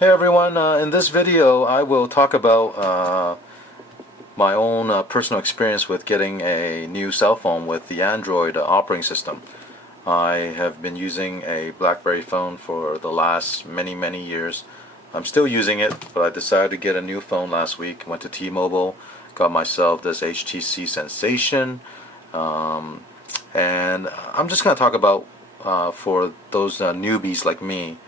Hey everyone, in this video I will talk about my own personal experience with getting a new cell phone with the Android operating system. I have been using a BlackBerry phone for the last many years. I'm still using it, but I decided to get a new phone last week. Went to T-Mobile, got myself this HTC Sensation, um, and I'm just going to talk about for those newbies like me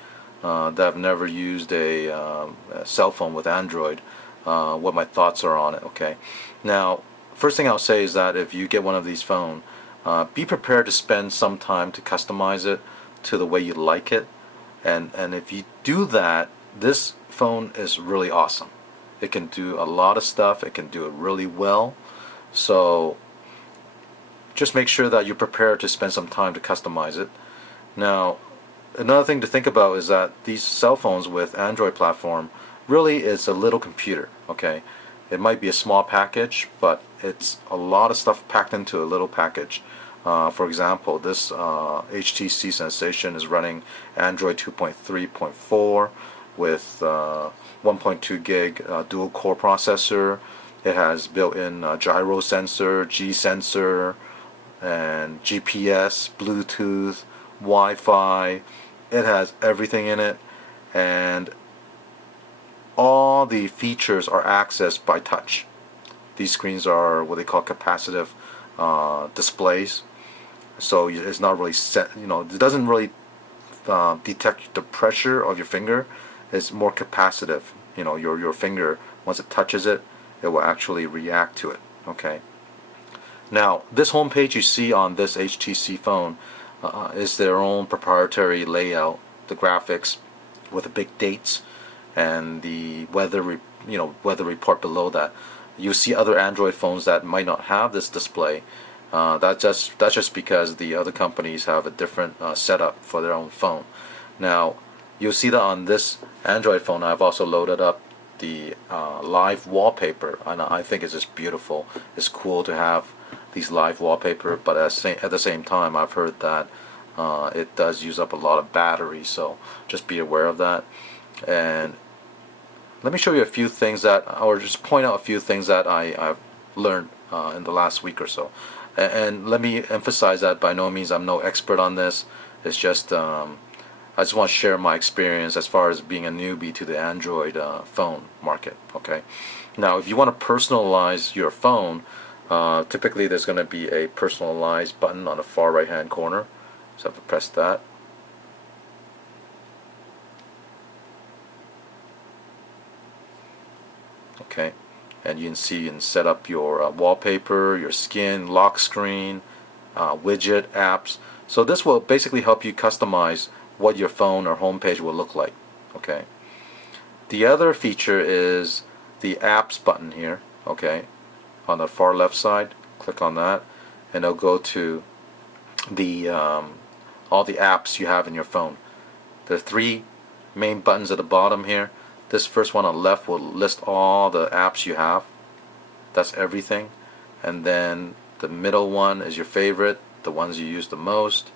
that have never used a cell phone with Android, what my thoughts are on it. Okay, now first thing I'll say is that if you get one of these phones, be prepared to spend some time to customize it to the way you like it, and if you do that, this phone is really awesome. It can do a lot of stuff. It can do it really well. So just make sure that you're prepared to spend some time to customize it. Now, another thing to think about is that these cell phones with Android platform really is a little computer. Okay, it might be a small package, but it's a lot of stuff packed into a little package. For example, this HTC Sensation is running Android 2.3.4 with 1.2 gig dual core processor. It has built-in gyro sensor, G sensor, and GPS, Bluetooth, Wi-Fi. It has everything in it, and all the features are accessed by touch. These screens are what they call capacitive displays, so it's not really set. It doesn't really detect the pressure of your finger. It's more capacitive. Your finger, once it touches it, it will actually react to it. Okay. Now, this homepage you see on this HTC phone is their own proprietary layout, the graphics with the big dates and the weather report below that. You see other Android phones that might not have this display. That's just because the other companies have a different setup for their own phone. Now, you'll see that on this Android phone, I've also loaded up the live wallpaper, and I think it's just beautiful. It's cool to have these live wallpaper, but at the same time, I've heard that it does use up a lot of battery, so just be aware of that. And let me show you a few things or just point out a few things that I've learned in the last week or so. And let me emphasize that by no means I'm no expert on this. It's just I just want to share my experience as far as being a newbie to the Android phone market. Okay. Now, if you want to personalize your phone, typically there's going to be a personalize button on the far right hand corner. So I have to press that. Okay, and you can see and set up your wallpaper, your skin, lock screen, widget, apps. So this will basically help you customize what your phone or home page will look like. Okay. The other feature is the apps button here. Okay, on the far left side, click on that, and it'll go to the all the apps you have in your phone. There are three main buttons at the bottom here. This first one on the left will list all the apps you have. That's everything. And then the middle one is your favorite, the ones you use the most.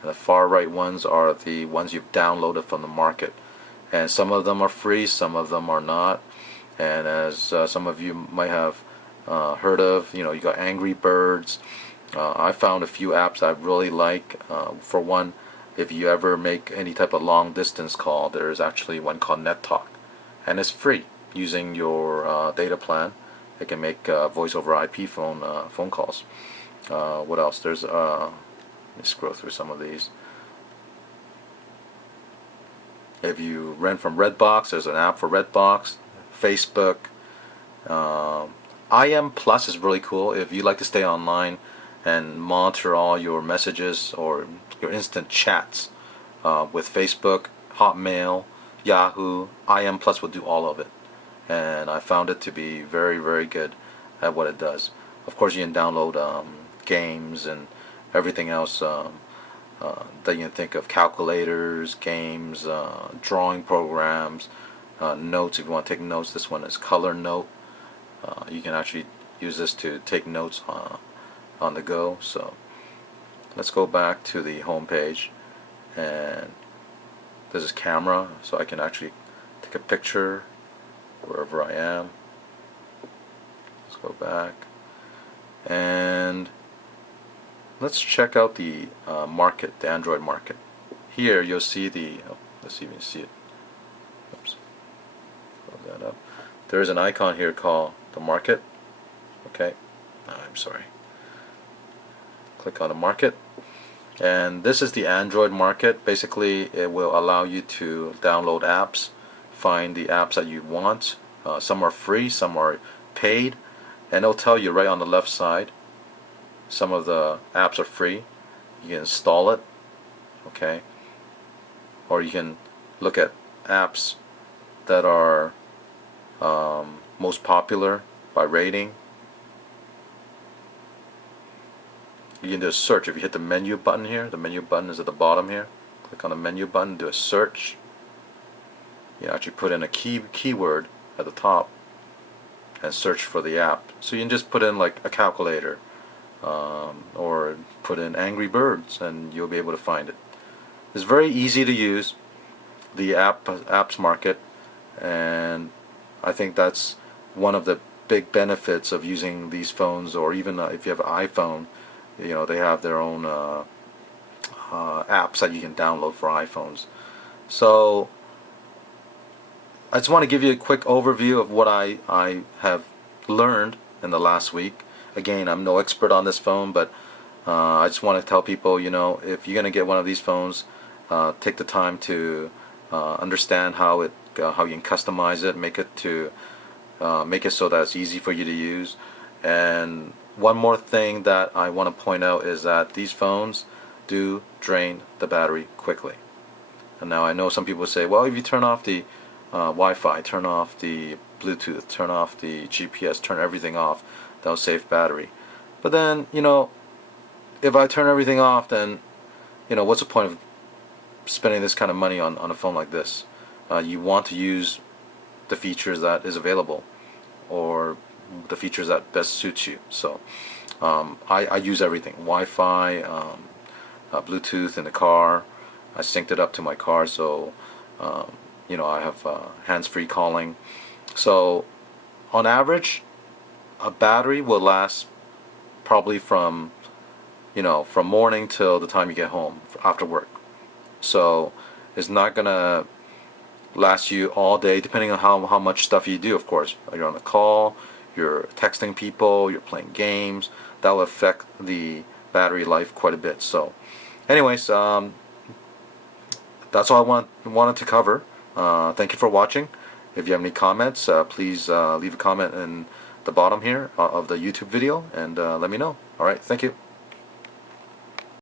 And the far right ones are the ones you've downloaded from the market. And some of them are free, some of them are not. And as some of you might have heard of, you got Angry Birds. I found a few apps I really like. For one, if you ever make any type of long distance call, there's actually one called Net Talk, and it's free using your data plan. It can make voice over IP phone calls. What else? There's let me scroll through some of these. If you rent from Redbox, there's an app for Redbox. Facebook. IM Plus is really cool if you like to stay online and monitor all your messages or your instant chats with Facebook, Hotmail, Yahoo. IM Plus will do all of it, and I found it to be very good at what it does. Of course, you can download games and everything else that you can think of: calculators, games, drawing programs, notes. If you want to take notes, this one is Color Note. You can actually use this to take notes on the go. So let's go back to the home page, and this is camera, so I can actually take a picture wherever I am. Let's go back and let's check out the market, the Android market. Here you'll see the, let's see if you can see it. Oops. Close that up. There is an icon here called the market. Okay. I'm sorry. Click on the market. And this is the Android market. Basically, it will allow you to download apps, find the apps that you want. Some are free, some are paid, and it'll tell you right on the left side. Some of the apps are free. You can install it, okay? Or you can look at apps that are most popular by rating. You can do a search. If you hit the menu button here, the menu button is at the bottom here. Click on the menu button, do a search. You actually put in a keyword at the top and search for the app. So you can just put in like a calculator or put in Angry Birds and you'll be able to find it. It's very easy to use, the apps market, and I think that's one of the big benefits of using these phones, or even if you have an iPhone. You know, they have their own apps that you can download for iPhones. So I just want to give you a quick overview of what I have learned in the last week. Again, I'm no expert on this phone, but I just want to tell people, you know, if you're going to get one of these phones, take the time to understand how you can customize it, make it so that it's easy for you to use. And one more thing that I want to point out is that these phones do drain the battery quickly. And now I know some people say, well, if you turn off the Wi-Fi, turn off the Bluetooth, turn off the GPS, turn everything off, that'll save battery. But then, you know, if I turn everything off, then, you know, what's the point of spending this kind of money on a phone like this? You want to use the features that is available, or the features that best suits you. So I use everything: Wi-Fi, Bluetooth in the car. I synced it up to my car, so you know, I have hands-free calling. So on average, a battery will last probably from, you know, from morning till the time you get home after work. So it's not gonna last you all day, depending on how much stuff you do. Of course, you're on a call, you're texting people, you're playing games. That will affect the battery life quite a bit. So anyways, that's all I wanted to cover. Thank you for watching. If you have any comments, please leave a comment in the bottom here of the YouTube video and let me know. Alright, thank you.